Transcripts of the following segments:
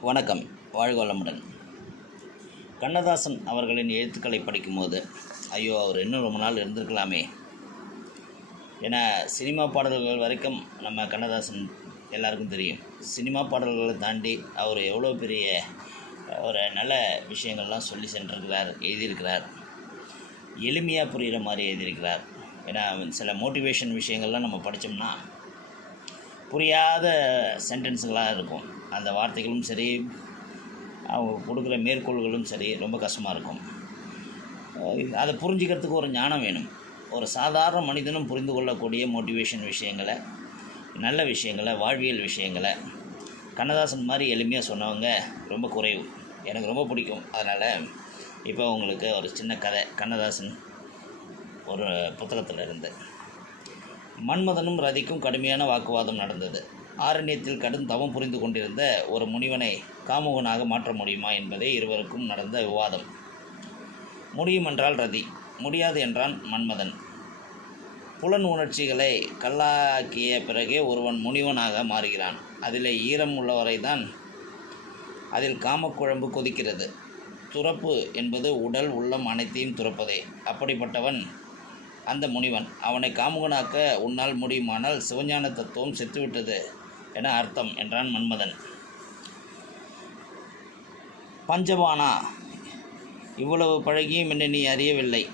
வணக்கம். வாழ்க வளமுடன் கண்ணதாசன் அவர்களின் எழுத்துக்களை படிக்கும்போது ஐயோ அவர் இன்னும் ரொம்ப நாள் இருந்திருக்கலாமே. ஏன்னா சினிமா பாடல்கள் வரைக்கும் நம்ம கண்ணதாசன் எல்லாருக்கும் தெரியும். சினிமா பாடல்களை தாண்டி அவர் எவ்வளோ பெரிய ஒரு நல்ல விஷயங்கள்லாம் சொல்லி சென்றிருக்கிறார் எழுதியிருக்கிறார். எளிமையாக புரிகிற மாதிரி எழுதியிருக்கிறார். ஏன்னா சில மோட்டிவேஷன் விஷயங்கள்லாம் நம்ம படித்தோம்னா புரியாத சென்டென்ஸுகளாக இருக்கும். அந்த வார்த்தைகளும் சரி அவங்க கொடுக்குற மேற்கோள்களும் சரி ரொம்ப கஷ்டமாக இருக்கும். அதை புரிஞ்சுக்கிறதுக்கு ஒரு ஞானம் வேணும். ஒரு சாதாரண மனிதனும் புரிந்து கொள்ளக்கூடிய மோட்டிவேஷன் விஷயங்களை நல்ல விஷயங்களை வாழ்வியல் விஷயங்களை கண்ணதாசன் மாதிரி எளிமையாக சொன்னவங்க ரொம்ப குறைவு. எனக்கு ரொம்ப பிடிக்கும். அதனால் இப்போ உங்களுக்கு ஒரு சின்ன கதை. கண்ணதாசன் ஒரு புத்தகத்தில் இருந்து. மன்மதனும் ரதிக்கும் கடுமையான வாக்குவாதம் நடந்தது. ஆரண்யத்தில் கடும் தவம் புரிந்து கொண்டிருந்த ஒரு முனிவனை காமுகனாக மாற்ற முடியுமா என்பதே இருவருக்கும் நடந்த விவாதம். முடியும் என்றால் ரதி முடியாது என்றான் மன்மதன். புலன் உணர்ச்சிகளை கல்லாக்கிய பிறகே ஒருவன் முனிவனாக மாறுகிறான். அதிலே ஈரம் உள்ளவரை தான் அதில் காமக்குழம்பு கொதிக்கிறது. துறப்பு என்பது உடல் உள்ளம் அனைத்தையும் துறப்பதே. அப்படிப்பட்டவன் அந்த முனிவன். அவனை காமுகனாக்க உன்னால் முடியுமானால் சிவஞான தத்துவம் செத்துவிட்டது. என அர்த்தம் என்றான் மன்மதன். பஞ்சபானா இவ்வளவு பழகியும் என்னை நீ அறியவில்லை.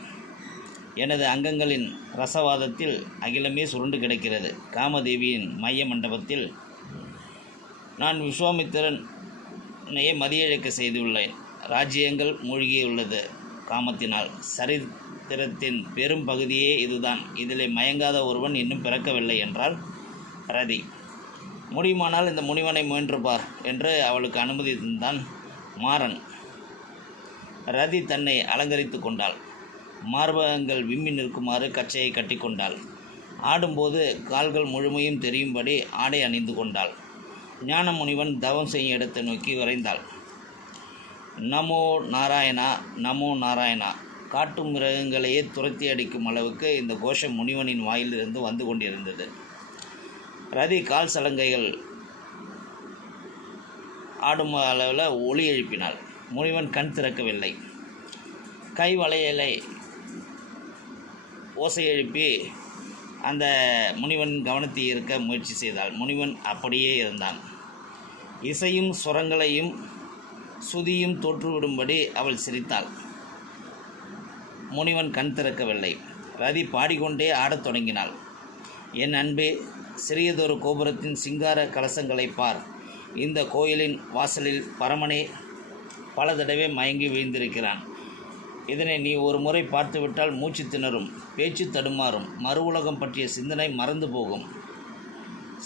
எனது அங்கங்களின் ரசவாதத்தில் அகிலமே சுருண்டு கிடக்கிறது. காமதேவியின் மைய மண்டபத்தில் நான் விஸ்வாமித்திரனையே மதியிழக்க செய்துள்ளேன். ராஜ்யங்கள் மூழ்கியுள்ளது காமத்தினால். சரித்திரத்தின் பெரும் பகுதியே இதுதான். இதில் மயங்காத ஒருவன் இன்னும் பிறக்கவில்லை என்றால் ரதி. முடியுமானால் இந்த முனிவனை முயன்று பார் என்று அவளுக்கு அனுமதி தந்தான் மாறன். ரதி தன்னை அலங்கரித்து கொண்டாள். மார்பகங்கள் விம்மி நிற்குமாறு கச்சையை கட்டிக்கொண்டாள் ஆடும்போது கால்கள் முழுமையும் தெரியும்படி ஆடை அணிந்து கொண்டாள். ஞான முனிவன் தவம் செய்யும் இடத்தை நோக்கி விரைந்தாள். நமோ நாராயணா நமோ நாராயணா. காட்டு மிருகங்களையே துரத்தி அடிக்கும் அளவுக்கு இந்த கோஷம் முனிவனின் வாயிலிருந்து வந்து கொண்டிருந்தது. ரதி கால் சலங்கைகள் ஆடும் அளவில் ஒளி எழுப்பினாள். முனிவன் கண் திறக்கவில்லை. கை வளையலை ஓசை எழுப்பி அந்த முனிவன் கவனத்தை ஈர்க்க முயற்சி செய்தாள். முனிவன் அப்படியே இருந்தான். இசையும் சுரங்களையும் சுதியும் தோற்றுவிடும்படி அவள் சிரித்தாள். முனிவன் கண் திறக்கவில்லை. ரதி பாடிக்கொண்டே ஆடத் தொடங்கினாள். என் அன்பே சிறியதொரு கோபுரத்தின் சிங்கார கலசங்களை பார். இந்த கோயிலின் வாசலில் பரமனே பல தடவை மயங்கி வீழ்ந்திருக்கிறான். இதனை நீ ஒரு முறை பார்த்துவிட்டால் மூச்சு திணறும் பேச்சு தடுமாறும் மறு உலகம் பற்றிய சிந்தனை மறந்து போகும்.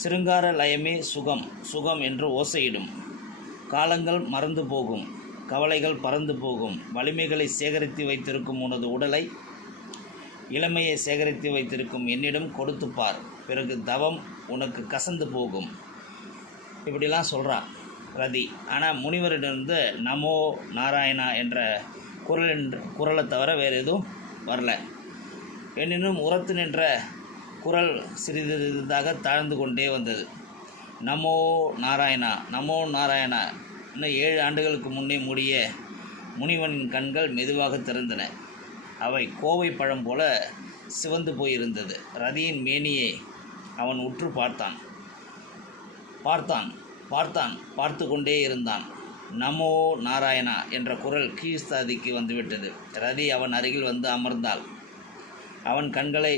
சிருங்கார லயமே சுகம் சுகம் என்று ஓசையிடும். காலங்கள் மறந்து போகும் கவலைகள் பறந்து போகும். வலிமைகளை சேகரித்து வைத்திருக்கும் உனது உடலை இளமையை சேகரித்து வைத்திருக்கும் என்னிடம் கொடுத்து பார். பிறகு தவம் உனக்கு கசந்து போகும். இப்படிலாம் சொல்கிறா ரதி. ஆனால் முனிவரிடமிருந்து நமோ நாராயணா என்ற குரல் என்ற குரலை தவிர வேறு எதுவும் வரல. எனினும் உரத்து நின்ற குரல் சிறிது சிறிதாக தாழ்ந்து கொண்டே வந்தது. நமோ நாராயணா நமோ நாராயணா இன்னும் ஏழு ஆண்டுகளுக்கு முன்னே மூடிய முனிவனின் கண்கள் மெதுவாக திறந்தன. அவை கோவை பழம் போல சிவந்து போயிருந்தது. ரதியின் மேனியை அவன் உற்று பார்த்தான். பார்த்தான் பார்த்தான் பார்த்து கொண்டே இருந்தான். நமோ நாராயணா என்ற குரல் கீழ்ஸ்தாதிக்கு வந்துவிட்டது. ரதி அவன் அருகில் வந்து அமர்ந்தாள். அவன் கண்களை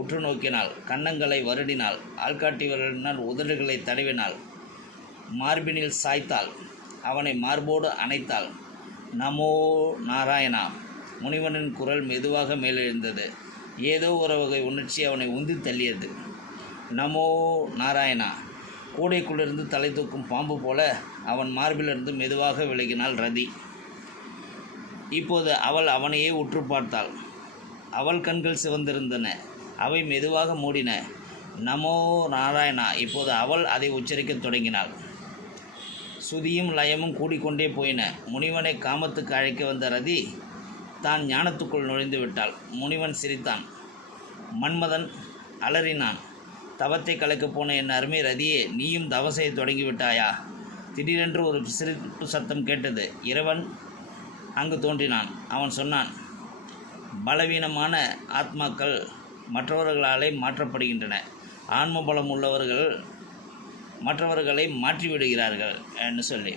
உற்று நோக்கினாள் கன்னங்களை வருடினாள் ஆள்காட்டி உதடுகளை தடவினாள் மார்பினில் சாய்த்தாள் அவனை மார்போடு அணைத்தாள். நமோ நாராயணா முனிவனின் குரல் மெதுவாக மேலெழுந்தது. ஏதோ ஒரு வகை உணர்ச்சி அவனை உந்தி தள்ளியது. நமோ நாராயணா. கூடைக்குள்ளிருந்து தலை தூக்கும் பாம்பு போல அவன் மார்பிலிருந்து மெதுவாக விலகினாள் ரதி. இப்போது அவள் அவனையே உற்று பார்த்தாள். அவள் கண்கள் சிவந்திருந்தன. அவை மெதுவாக மூடின. நமோ நாராயணா. இப்போது அவள் அதை உச்சரிக்கத் தொடங்கினாள். சுதியும் லயமும் கூடிக்கொண்டே போயின. முனிவனை காமத்துக்கு அழைக்க வந்த ரதி தான் ஞானத்துக்குள் நுழைந்து விட்டாள் முனிவன் சிரித்தான். மன்மதன் அலறினான். தவத்தை கலக்கப் போன என் அருமை ரதியே நீயும் தவம் செய்ய தொடங்கிவிட்டாயா? திடீரென்று ஒரு சிரிப்பு சத்தம் கேட்டது. இறைவன் அங்கு தோன்றினான். அவன் சொன்னான் பலவீனமான ஆத்மாக்கள் மற்றவர்களாலே மாற்றப்படுகின்றன. ஆன்ம பலம் உள்ளவர்கள் மற்றவர்களை மாற்றிவிடுகிறார்கள் என்று சொல்லி.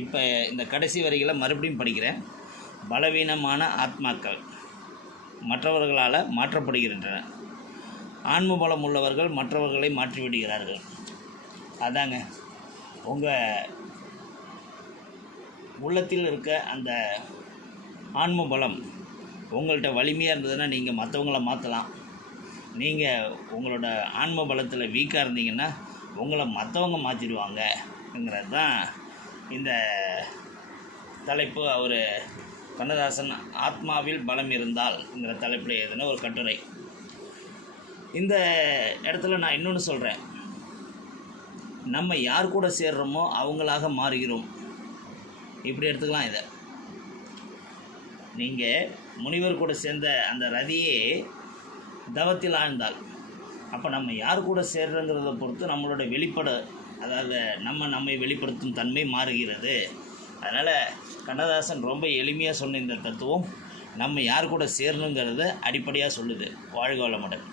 இப்போ இந்த கடைசி வரிகளை மறுபடியும் படிக்கிறேன். பலவீனமான ஆத்மாக்கள் மற்றவர்களால் மாற்றப்படுகின்றன. ஆன்ம பலம் உள்ளவர்கள் மற்றவர்களை மாற்றிவிடுகிறார்கள். அதாங்க உங்கள் உள்ளத்தில் இருக்க அந்த ஆன்ம பலம் உங்கள்கிட்ட வலிமையாக இருந்ததுன்னா நீங்கள் மற்றவங்கள மாற்றலாம் நீங்கள் உங்களோட ஆன்ம பலத்தில் வீக்காக இருந்தீங்கன்னா உங்களை மற்றவங்க மாற்றிடுவாங்கங்கிறது தான் இந்த தலைப்பு அவர் கண்ணதாசன் ஆத்மாவில் பலம் இருந்தால்ங்கிற தலைப்பில் எழுதின ஒரு கட்டுரை. இந்த இடத்துல நான் இன்னொன்று சொல்கிறேன் நம்ம யார் கூட சேர்றோமோ அவங்களாக மாறுகிறோம். இப்படி எடுத்துக்கலாம் இதை. நீங்கள் முனிவர் கூட சேர்ந்த அந்த ரதியே தவத்தில் ஆழ்ந்தாள் அப்போ நம்ம யார் கூட சேர்றங்கிறத பொறுத்து நம்மளோட வெளிப்பட அதாவது நம்ம நம்மை வெளிப்படுத்தும் தன்மை மாறுகிறது. அதனால் கண்ணதாசன் ரொம்ப எளிமையாக சொன்ன இந்த தத்துவம் நம்ம யார் கூட சேரணுங்கிறத அடிப்படையாக சொல்லுது வாழ்க வளமுடன்.